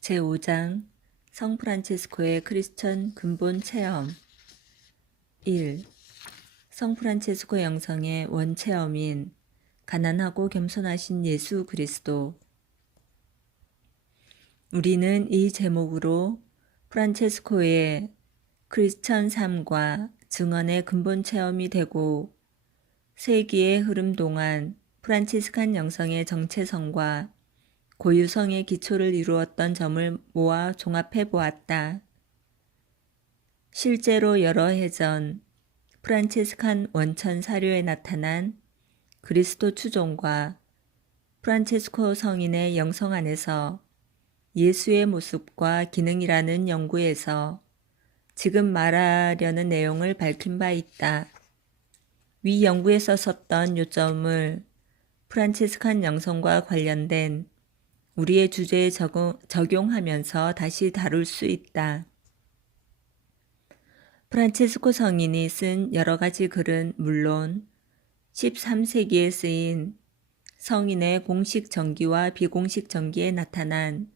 제5장 성프란체스코의 크리스천 근본 체험 1. 성프란체스코 영성의 원체험인 가난하고 겸손하신 예수 그리스도. 우리는 이 제목으로 프란체스코의 크리스천 삶과 증언의 근본 체험이 되고 세기의 흐름 동안 프란치스칸 영성의 정체성과 고유성의 기초를 이루었던 점을 모아 종합해 보았다. 실제로 여러 해 전 프란치스칸 원천 사료에 나타난 그리스도 추종과 프란체스코 성인의 영성 안에서 예수의 모습과 기능이라는 연구에서 지금 말하려는 내용을 밝힌 바 있다. 위 연구에서 썼던 요점을 프란치스칸 영성과 관련된 우리의 주제에 적용하면서 다시 다룰 수 있다. 프란체스코 성인이 쓴 여러 가지 글은 물론 13세기에 쓰인 성인의 공식 정기와 비공식 정기에 나타난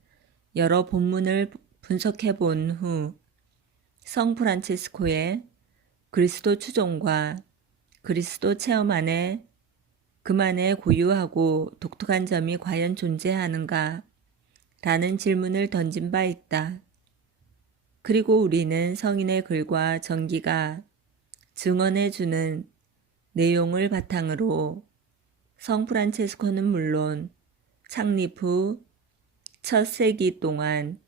여러 본문을 분석해 본 후 성 프란체스코의 그리스도 추종과 그리스도 체험 안에 그만의 고유하고 독특한 점이 과연 존재하는가? 라는 질문을 던진 바 있다. 그리고 우리는 성인의 글과 정기가 증언해주는 내용을 바탕으로 성 프란체스코는 물론 창립 후 첫 세기 동안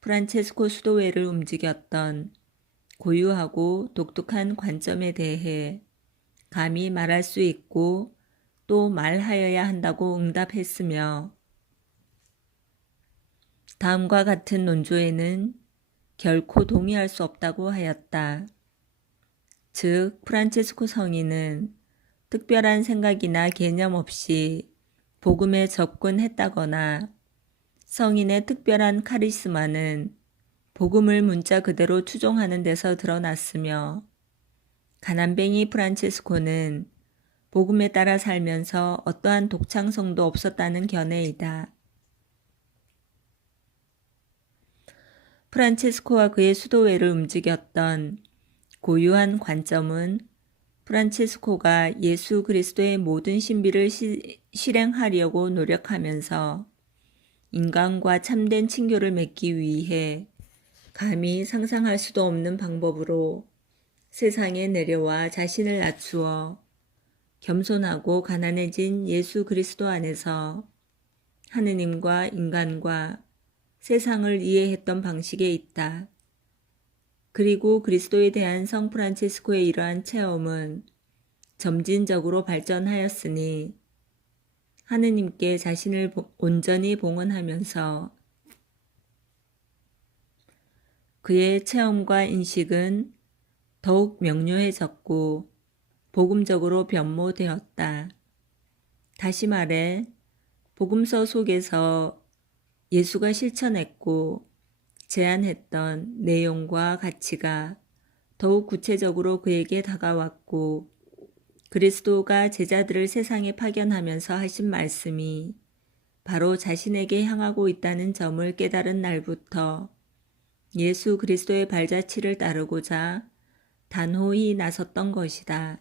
프란체스코 수도회를 움직였던 고유하고 독특한 관점에 대해 감히 말할 수 있고 또 말하여야 한다고 응답했으며 다음과 같은 논조에는 결코 동의할 수 없다고 하였다. 즉, 프란체스코 성인은 특별한 생각이나 개념 없이 복음에 접근했다거나 성인의 특별한 카리스마는 복음을 문자 그대로 추종하는 데서 드러났으며 가난뱅이 프란체스코는 복음에 따라 살면서 어떠한 독창성도 없었다는 견해이다. 프란체스코와 그의 수도회를 움직였던 고유한 관점은 프란체스코가 예수 그리스도의 모든 신비를 실행하려고 노력하면서 인간과 참된 친교를 맺기 위해 감히 상상할 수도 없는 방법으로 세상에 내려와 자신을 낮추어 겸손하고 가난해진 예수 그리스도 안에서 하느님과 인간과 세상을 이해했던 방식에 있다. 그리고 그리스도에 대한 성 프란체스코의 이러한 체험은 점진적으로 발전하였으니 하느님께 자신을 온전히 봉헌하면서 그의 체험과 인식은 더욱 명료해졌고 복음적으로 변모되었다. 다시 말해 복음서 속에서 예수가 실천했고 제안했던 내용과 가치가 더욱 구체적으로 그에게 다가왔고 그리스도가 제자들을 세상에 파견하면서 하신 말씀이 바로 자신에게 향하고 있다는 점을 깨달은 날부터 예수 그리스도의 발자취를 따르고자 단호히 나섰던 것이다.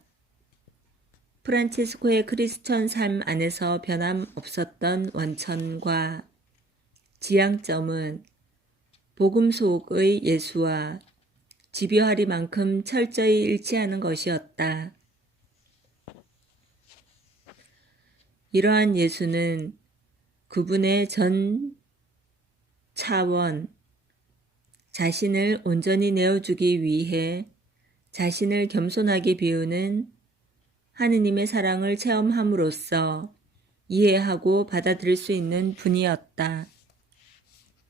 프란체스코의 크리스천 삶 안에서 변함없었던 원천과 지향점은 복음 속의 예수와 집요하리만큼 철저히 일치하는 것이었다. 이러한 예수는 그분의 전 차원, 자신을 온전히 내어주기 위해 자신을 겸손하게 비우는 하느님의 사랑을 체험함으로써 이해하고 받아들일 수 있는 분이었다.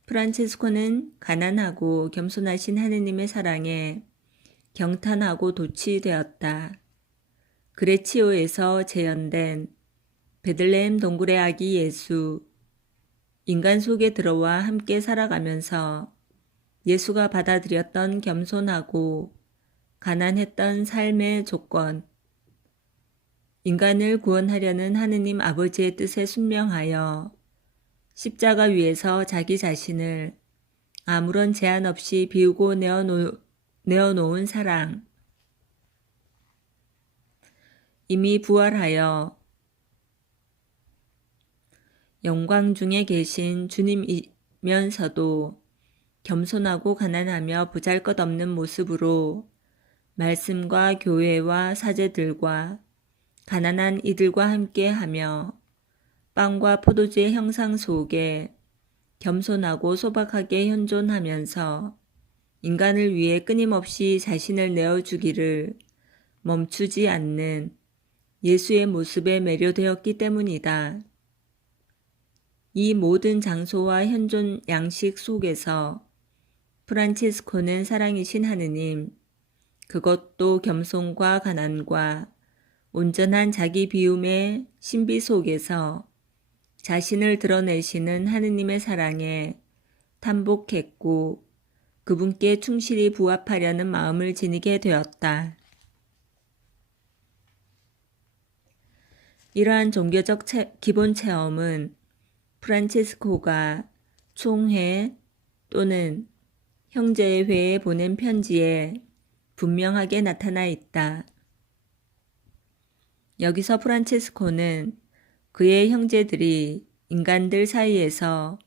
프란체스코는 가난하고 겸손하신 하느님의 사랑에 경탄하고 도취되었다. 그레치오에서 재현된 베들레헴 동굴의 아기 예수, 인간 속에 들어와 함께 살아가면서 예수가 받아들였던 겸손하고 가난했던 삶의 조건, 인간을 구원하려는 하느님 아버지의 뜻에 순명하여 십자가 위에서 자기 자신을 아무런 제한 없이 비우고 내어놓은 사랑. 이미 부활하여 영광 중에 계신 주님이면서도 겸손하고 가난하며 보잘것없는 모습으로 말씀과 교회와 사제들과 가난한 이들과 함께하며 빵과 포도주의 형상 속에 겸손하고 소박하게 현존하면서 인간을 위해 끊임없이 자신을 내어주기를 멈추지 않는 예수의 모습에 매료되었기 때문이다. 이 모든 장소와 현존 양식 속에서 프란체스코는 사랑이신 하느님, 그것도 겸손과 가난과 온전한 자기 비움의 신비 속에서 자신을 드러내시는 하느님의 사랑에 탄복했고 그분께 충실히 부합하려는 마음을 지니게 되었다. 이러한 종교적 기본 체험은 프란체스코가 총회 또는 형제의 회에 보낸 편지에 분명하게 나타나 있다. 여기서 프란체스코는 그의 형제들이 인간들 사이에서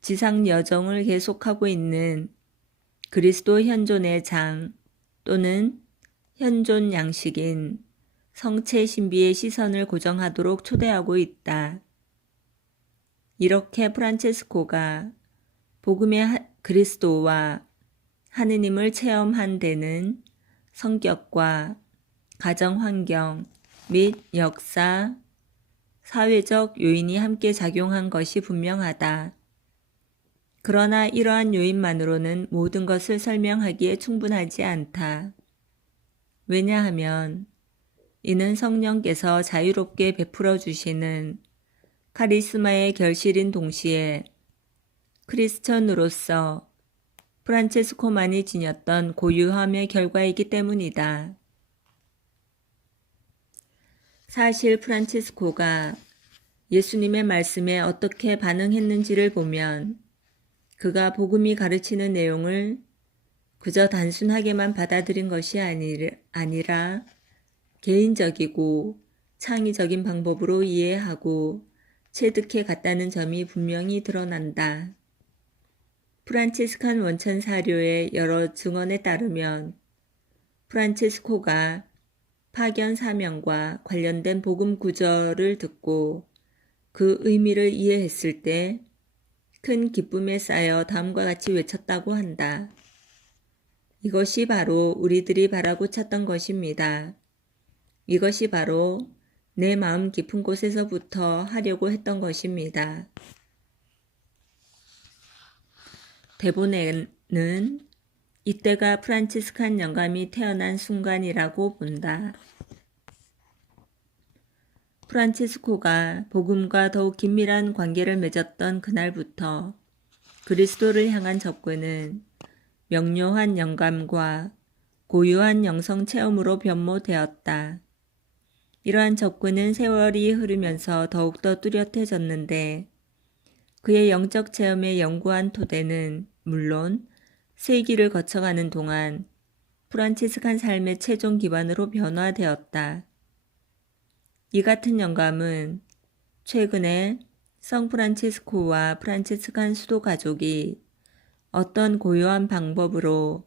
지상 여정을 계속하고 있는 그리스도 현존의 장 또는 현존 양식인 성체 신비의 시선을 고정하도록 초대하고 있다. 이렇게 프란체스코가 복음의 그리스도와 하느님을 체험한 데는 성격과 가정 환경 및 역사, 사회적 요인이 함께 작용한 것이 분명하다. 그러나 이러한 요인만으로는 모든 것을 설명하기에 충분하지 않다. 왜냐하면 이는 성령께서 자유롭게 베풀어 주시는 카리스마의 결실인 동시에 크리스천으로서 프란체스코만이 지녔던 고유함의 결과이기 때문이다. 사실 프란체스코가 예수님의 말씀에 어떻게 반응했는지를 보면 그가 복음이 가르치는 내용을 그저 단순하게만 받아들인 것이 아니라 개인적이고 창의적인 방법으로 이해하고 체득해 갔다는 점이 분명히 드러난다. 프란체스칸 원천 사료의 여러 증언에 따르면 프란체스코가 파견 사명과 관련된 복음 구절을 듣고 그 의미를 이해했을 때 큰 기쁨에 쌓여 다음과 같이 외쳤다고 한다. 이것이 바로 우리들이 바라고 찾던 것입니다. 이것이 바로 내 마음 깊은 곳에서부터 하려고 했던 것입니다. 대본에는 이때가 프란치스칸 영감이 태어난 순간이라고 본다. 프란치스코가 복음과 더욱 긴밀한 관계를 맺었던 그날부터 그리스도를 향한 접근은 명료한 영감과 고유한 영성 체험으로 변모되었다. 이러한 접근은 세월이 흐르면서 더욱더 뚜렷해졌는데 그의 영적 체험의 영구한 토대는 물론 세기를 거쳐가는 동안 프란치스칸 삶의 최종 기반으로 변화되었다. 이 같은 영감은 최근에 성 프란치스코와 프란치스칸 수도 가족이 어떤 고요한 방법으로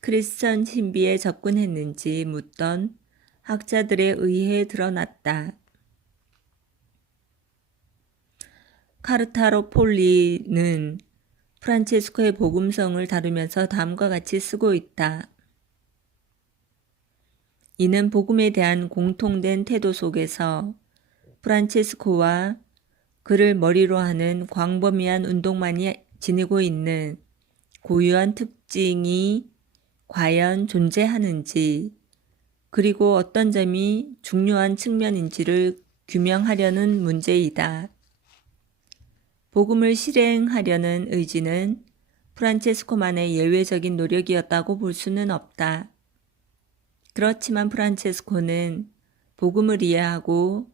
크리스천 신비에 접근했는지 묻던 학자들에 의해 드러났다. 카르타로폴리는 프란체스코의 복음성을 다루면서 다음과 같이 쓰고 있다. 이는 복음에 대한 공통된 태도 속에서 프란체스코와 그를 머리로 하는 광범위한 운동만이 지니고 있는 고유한 특징이 과연 존재하는지 그리고 어떤 점이 중요한 측면인지를 규명하려는 문제이다. 복음을 실행하려는 의지는 프란체스코만의 예외적인 노력이었다고 볼 수는 없다. 그렇지만 프란체스코는 복음을 이해하고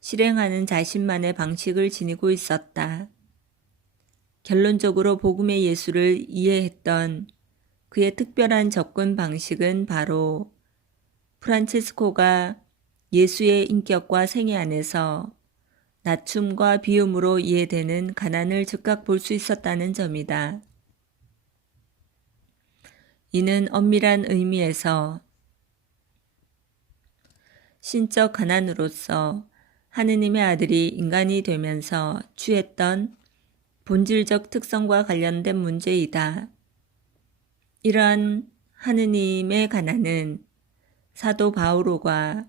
실행하는 자신만의 방식을 지니고 있었다. 결론적으로 복음의 예수를 이해했던 그의 특별한 접근 방식은 바로 프란치스코가 예수의 인격과 생애 안에서 낮춤과 비움으로 이해되는 가난을 즉각 볼 수 있었다는 점이다. 이는 엄밀한 의미에서 신적 가난으로서 하느님의 아들이 인간이 되면서 취했던 본질적 특성과 관련된 문제이다. 이러한 하느님의 가난은 사도 바오로가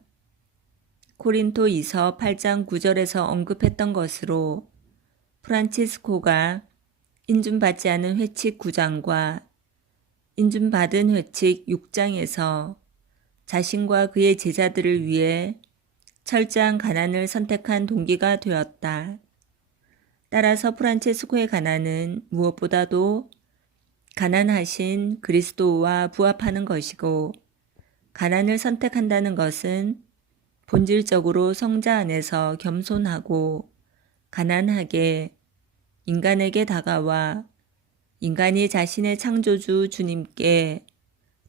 고린토이서 8장 9절에서 언급했던 것으로 프란치스코가 인준받지 않은 회칙 9장과 인준받은 회칙 6장에서 자신과 그의 제자들을 위해 철저한 가난을 선택한 동기가 되었다. 따라서 프란치스코의 가난은 무엇보다도 가난하신 그리스도와 부합하는 것이고, 가난을 선택한다는 것은 본질적으로 성자 안에서 겸손하고 가난하게 인간에게 다가와 인간이 자신의 창조주 주님께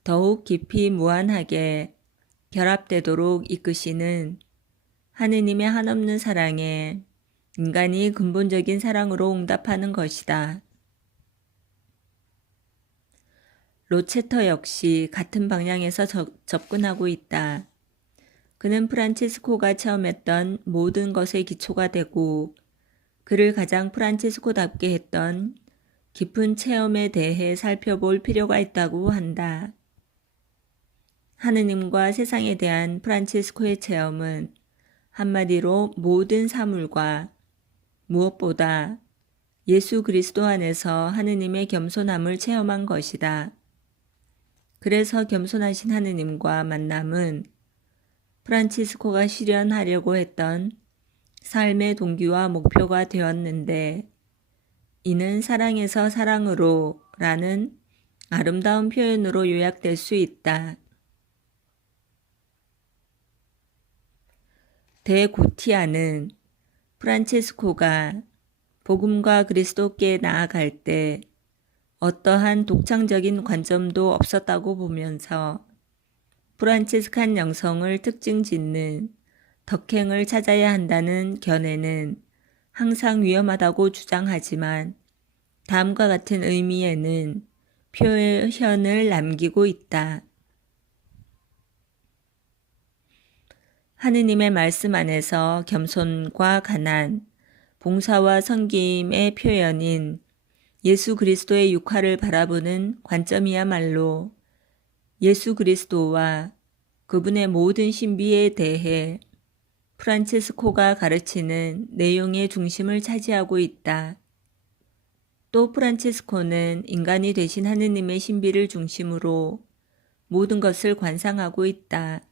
더욱 깊이 무한하게 결합되도록 이끄시는 하느님의 한없는 사랑에 인간이 근본적인 사랑으로 응답하는 것이다. 로체터 역시 같은 방향에서 접근하고 있다. 그는 프란치스코가 체험했던 모든 것의 기초가 되고 그를 가장 프란치스코답게 했던 깊은 체험에 대해 살펴볼 필요가 있다고 한다. 하느님과 세상에 대한 프란치스코의 체험은 한마디로 모든 사물과 무엇보다 예수 그리스도 안에서 하느님의 겸손함을 체험한 것이다. 그래서 겸손하신 하느님과 만남은 프란치스코가 실현하려고 했던 삶의 동기와 목표가 되었는데, 이는 사랑에서 사랑으로 라는 아름다운 표현으로 요약될 수 있다. 데고티아는 프란치스코가 복음과 그리스도께 나아갈 때 어떠한 독창적인 관점도 없었다고 보면서 프란치스칸 영성을 특징 짓는 덕행을 찾아야 한다는 견해는 항상 위험하다고 주장하지만 다음과 같은 의미에는 표현을 남기고 있다. 하느님의 말씀 안에서 겸손과 가난, 봉사와 섬김의 표현인 예수 그리스도의 육화를 바라보는 관점이야말로 예수 그리스도와 그분의 모든 신비에 대해 프란치스코가 가르치는 내용의 중심을 차지하고 있다. 또 프란치스코는 인간이 되신 하느님의 신비를 중심으로 모든 것을 관상하고 있다.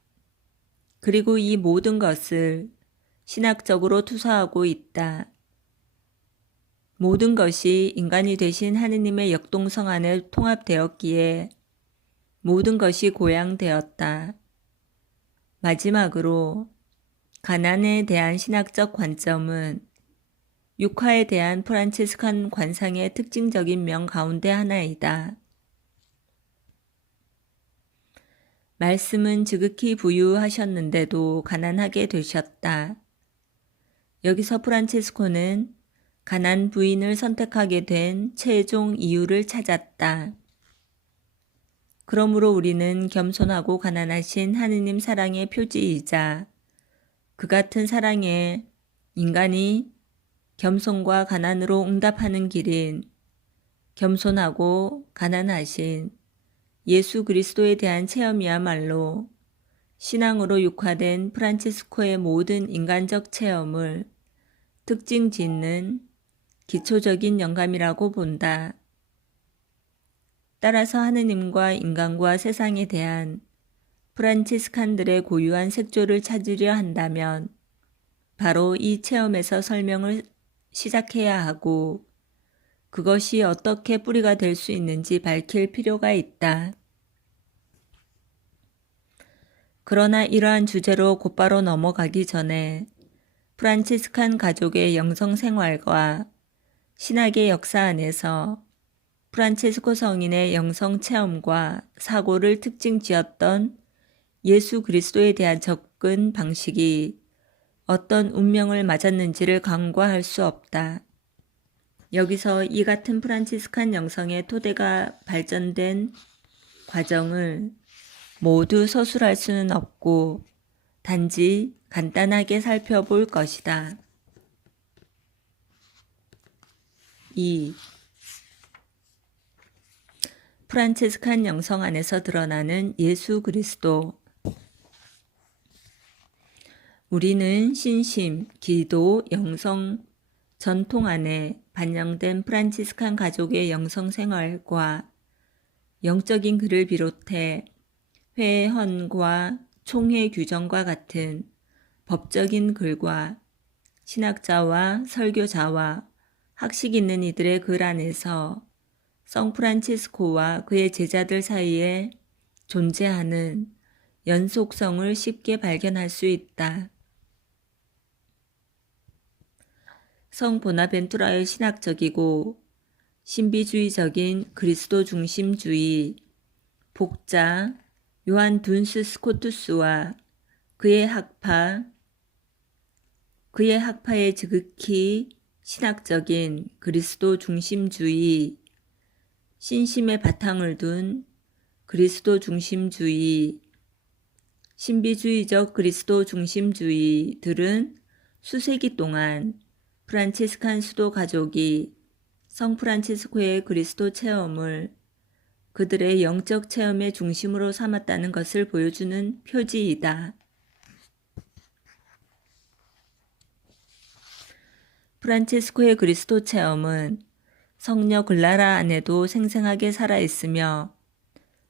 그리고 이 모든 것을 신학적으로 투사하고 있다. 모든 것이 인간이 되신 하느님의 역동성 안에 통합되었기에 모든 것이 고양되었다. 마지막으로 가난에 대한 신학적 관점은 육화에 대한 프란치스칸 관상의 특징적인 면 가운데 하나이다. 말씀은 지극히 부유하셨는데도 가난하게 되셨다. 여기서 프란치스코는 가난 부인을 선택하게 된 최종 이유를 찾았다. 그러므로 우리는 겸손하고 가난하신 하느님 사랑의 표지이자 그 같은 사랑에 인간이 겸손과 가난으로 응답하는 길인 겸손하고 가난하신 예수 그리스도에 대한 체험이야말로 신앙으로 육화된 프란치스코의 모든 인간적 체험을 특징 짓는 기초적인 영감이라고 본다. 따라서 하느님과 인간과 세상에 대한 프란치스칸들의 고유한 색조를 찾으려 한다면 바로 이 체험에서 설명을 시작해야 하고 그것이 어떻게 뿌리가 될 수 있는지 밝힐 필요가 있다. 그러나 이러한 주제로 곧바로 넘어가기 전에 프란치스칸 가족의 영성 생활과 신학의 역사 안에서 프란체스코 성인의 영성 체험과 사고를 특징 지었던 예수 그리스도에 대한 접근 방식이 어떤 운명을 맞았는지를 간과할 수 없다. 여기서 이 같은 프란치스칸 영성의 토대가 발전된 과정을 모두 서술할 수는 없고 단지 간단하게 살펴볼 것이다. 2. 프란치스칸 영성 안에서 드러나는 예수 그리스도. 우리는 신심, 기도, 영성 전통 안에 반영된 프란치스칸 가족의 영성 생활과 영적인 글을 비롯해 회헌과 총회 규정과 같은 법적인 글과 신학자와 설교자와 학식 있는 이들의 글 안에서 성 프란치스코와 그의 제자들 사이에 존재하는 연속성을 쉽게 발견할 수 있다. 성 보나벤투라의 신학적이고 신비주의적인 그리스도 중심주의, 복자 요한 둔스 스코투스와 그의 학파의 지극히 신학적인 그리스도 중심주의, 신심의 바탕을 둔 그리스도 중심주의, 신비주의적 그리스도 중심주의들은 수세기 동안 프란치스칸 수도 가족이 성 프란치스코의 그리스도 체험을 그들의 영적 체험의 중심으로 삼았다는 것을 보여주는 표지이다. 프란치스코의 그리스도 체험은 성녀 글라라 안에도 생생하게 살아있으며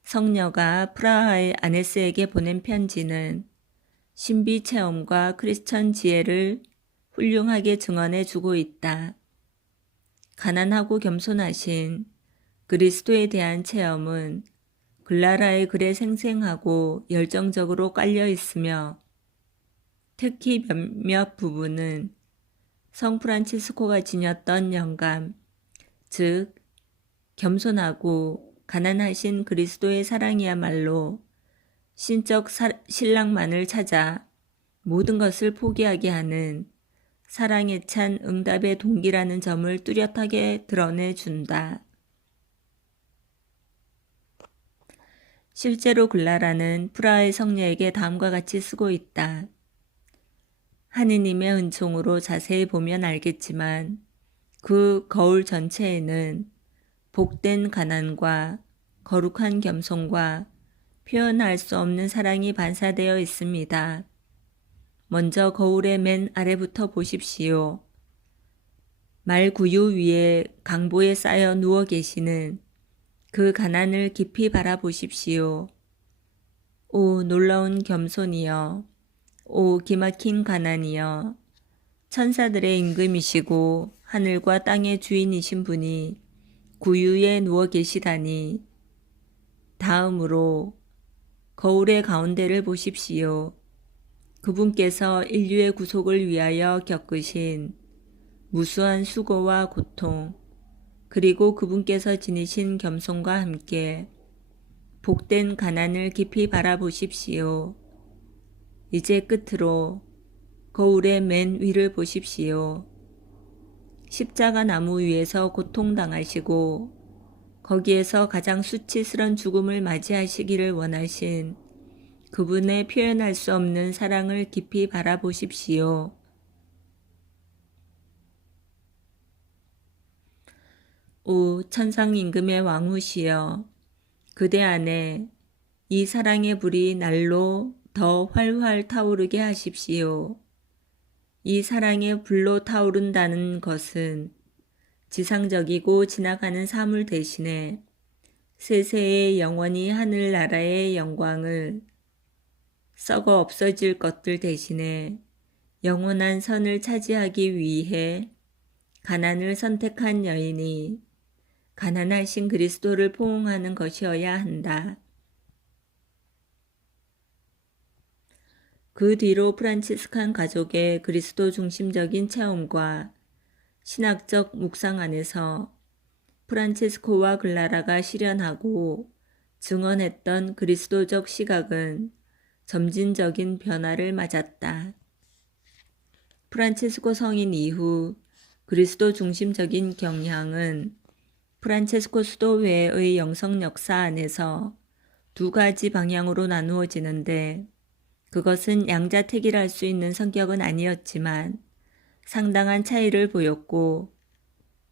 성녀가 프라하의 아네스에게 보낸 편지는 신비 체험과 크리스천 지혜를 훌륭하게 증언해 주고 있다. 가난하고 겸손하신 그리스도에 대한 체험은 글라라의 글에 생생하고 열정적으로 깔려 있으며 특히 몇몇 부분은 성 프란치스코가 지녔던 영감, 즉 겸손하고 가난하신 그리스도의 사랑이야말로 신적 신랑만을 찾아 모든 것을 포기하게 하는 사랑에 찬 응답의 동기라는 점을 뚜렷하게 드러내준다. 실제로 글라라는 프라하의 성녀에게 다음과 같이 쓰고 있다. 하느님의 은총으로 자세히 보면 알겠지만 그 거울 전체에는 복된 가난과 거룩한 겸손과 표현할 수 없는 사랑이 반사되어 있습니다. 먼저 거울의 맨 아래부터 보십시오. 말구유 위에 강보에 쌓여 누워 계시는 그 가난을 깊이 바라보십시오. 오 놀라운 겸손이여, 오 기막힌 가난이여, 천사들의 임금이시고 하늘과 땅의 주인이신 분이 구유에 누워 계시다니. 다음으로 거울의 가운데를 보십시오. 그분께서 인류의 구속을 위하여 겪으신 무수한 수고와 고통, 그리고 그분께서 지니신 겸손과 함께 복된 가난을 깊이 바라보십시오. 이제 끝으로 거울의 맨 위를 보십시오. 십자가 나무 위에서 고통당하시고 거기에서 가장 수치스런 죽음을 맞이하시기를 원하신 그분의 표현할 수 없는 사랑을 깊이 바라보십시오. 오 천상임금의 왕후시여, 그대 안에 이 사랑의 불이 날로 더 활활 타오르게 하십시오. 이 사랑의 불로 타오른다는 것은 지상적이고 지나가는 사물 대신에 세세의 영원히 하늘나라의 영광을, 썩어 없어질 것들 대신에 영원한 선을 차지하기 위해 가난을 선택한 여인이 가난하신 그리스도를 포옹하는 것이어야 한다. 그 뒤로 프란치스칸 가족의 그리스도 중심적인 체험과 신학적 묵상 안에서 프란체스코와 글라라가 실현하고 증언했던 그리스도적 시각은 점진적인 변화를 맞았다. 프란체스코 성인 이후 그리스도 중심적인 경향은 프란체스코 수도회의 영성 역사 안에서 두 가지 방향으로 나누어지는데, 그것은 양자택일할 수 있는 성격은 아니었지만 상당한 차이를 보였고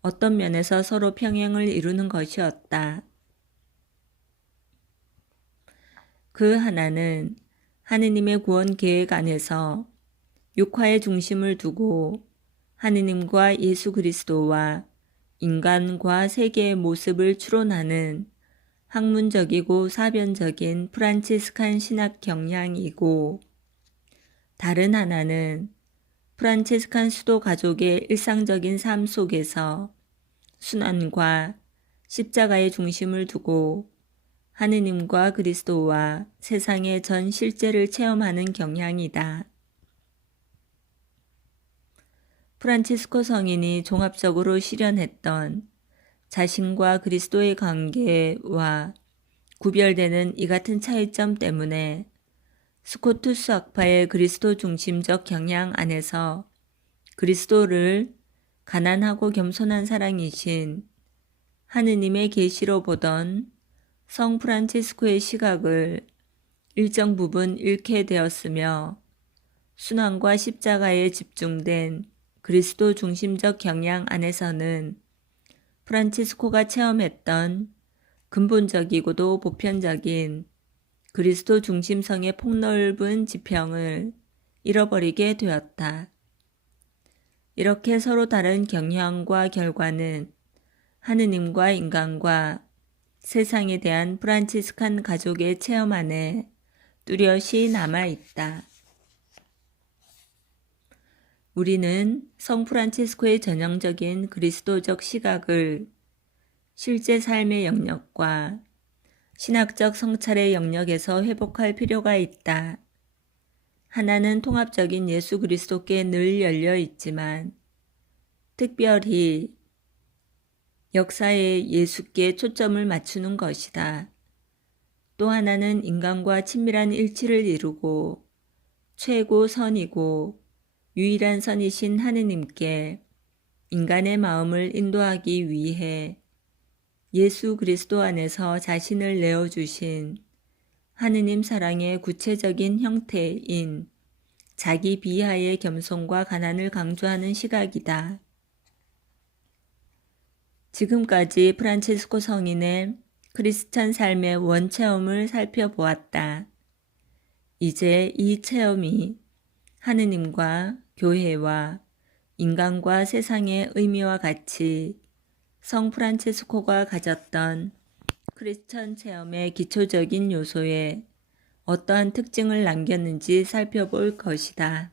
어떤 면에서 서로 평행을 이루는 것이었다. 그 하나는 하느님의 구원 계획 안에서 육화의 중심을 두고 하느님과 예수 그리스도와 인간과 세계의 모습을 추론하는 학문적이고 사변적인 프란치스칸 신학 경향이고, 다른 하나는 프란치스칸 수도 가족의 일상적인 삶 속에서 순환과 십자가의 중심을 두고 하느님과 그리스도와 세상의 전 실제를 체험하는 경향이다. 프란치스코 성인이 종합적으로 실현했던 자신과 그리스도의 관계와 구별되는 이 같은 차이점 때문에 스코투스 학파의 그리스도 중심적 경향 안에서 그리스도를 가난하고 겸손한 사랑이신 하느님의 계시로 보던 성 프란치스코의 시각을 일정 부분 잃게 되었으며, 순환과 십자가에 집중된 그리스도 중심적 경향 안에서는 프란치스코가 체험했던 근본적이고도 보편적인 그리스도 중심성의 폭넓은 지평을 잃어버리게 되었다. 이렇게 서로 다른 경향과 결과는 하느님과 인간과 세상에 대한 프란치스칸 가족의 체험 안에 뚜렷이 남아있다. 우리는 성 프란치스코의 전형적인 그리스도적 시각을 실제 삶의 영역과 신학적 성찰의 영역에서 회복할 필요가 있다. 하나는 통합적인 예수 그리스도께 늘 열려 있지만 특별히 역사에 예수께 초점을 맞추는 것이다. 또 하나는 인간과 친밀한 일치를 이루고 최고 선이고 유일한 선이신 하느님께 인간의 마음을 인도하기 위해 예수 그리스도 안에서 자신을 내어주신 하느님 사랑의 구체적인 형태인 자기 비하의 겸손과 가난을 강조하는 시각이다. 지금까지 프란치스코 성인의 크리스찬 삶의 원체험을 살펴보았다. 이제 이 체험이 하느님과 교회와 인간과 세상의 의미와 같이 성 프란치스코가 가졌던 크리스천 체험의 기초적인 요소에 어떠한 특징을 남겼는지 살펴볼 것이다.